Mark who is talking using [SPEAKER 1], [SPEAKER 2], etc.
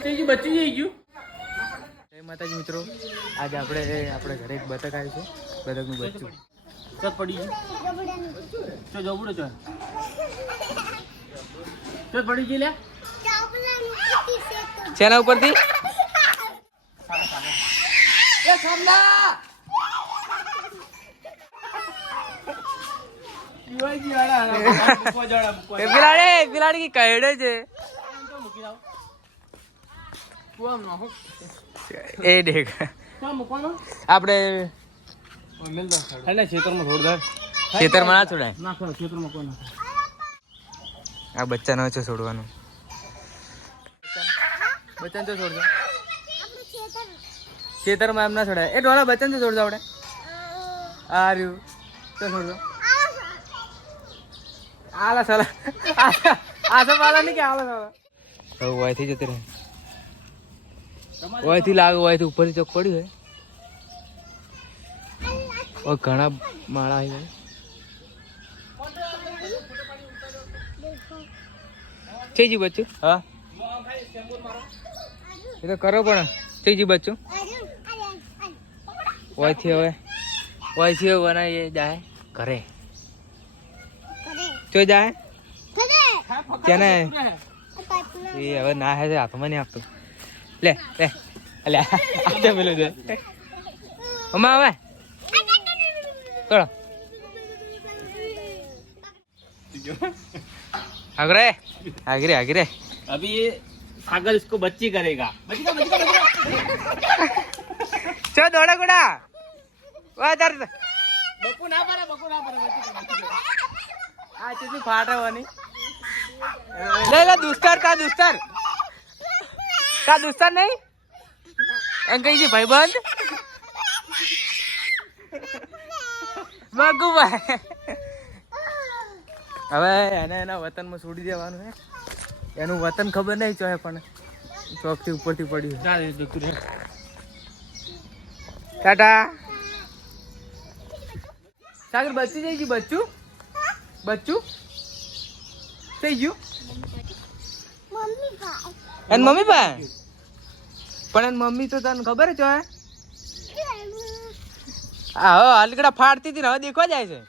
[SPEAKER 1] બચી જઈ ગયું.
[SPEAKER 2] જય માતાજી મિત્રો આજે આપણે આપણે ઘરે એક બતક આવ્યું છે. બતકનું બચ્ચું.
[SPEAKER 1] ચત પડી ગયું. ચો જવું ચો ચત પડી ગઈ લે.
[SPEAKER 2] શેના ઉપરથી? એ બિલાડી બિલાડી કી કહેડે છે? એ દેખ. આપણે
[SPEAKER 1] ખેતરમાં
[SPEAKER 2] ના છોડાય? આ બચ્ચાનો છે છોડવાનું. બચ્ચાને તો છોડજો. ખેતરમાં એમ ના છોડાય. એ ડોલા બચ્ચાને તો છોડજો આપણે. આ રહ્યું તો છોડજો. આલા સાલા. આસા પાલા નહીં કે આલા સાલા. હવે વાયથી જતી રહે. વાયથી લાગે ઓયથી ઉપરથી ચોક પડ્યું હોય. ઓ ઘણા માળા આવી થઈ ગયું બચ્ચું? હા. એ તો કરો પણ. થઈ ગયું બચ્ચું? વાયથી હવે વાયથી હવે બનાવીએ જાય ઘરે. ચો જાય ત્યાં એ હવે ના હે હાથમાં નહીં આપતું. લે લે લે આપે પેલું છે મમ્મા હવે ચલો આગરે આગરે આગરે
[SPEAKER 1] अभी ये सागर इसको बच्ची करेगा बच्ची का बच्ची का
[SPEAKER 2] ચો દોડા ગોડા વાહ તાર
[SPEAKER 1] बकू ना पड़े बकू ना पड़े बच्ची का बच्ची का
[SPEAKER 2] આ ચેટલી ફાટવાની લે લે દુસ્તાર કા દુસ્તાર કા દોસ્તાર નહીં? અંકલજી ભાઈબંધ? મગુભાઈ હવે એને એના વતનમાં છોડી દેવાનું હે. એનું વતન ખબર નહીં ચોહે પણ ચોકથી ઉપરથી પડ્યું ટાટા. સાગર બચી જઈ ગયું બચ્ચું. બચ્ચું. થઈ ગયું. એન મમ્મી પાસે? પણ એન મમ્મી તો તને ખબર હા હો હાલકડા ફાડતી હતી ને હવે દેખવા જાય છે.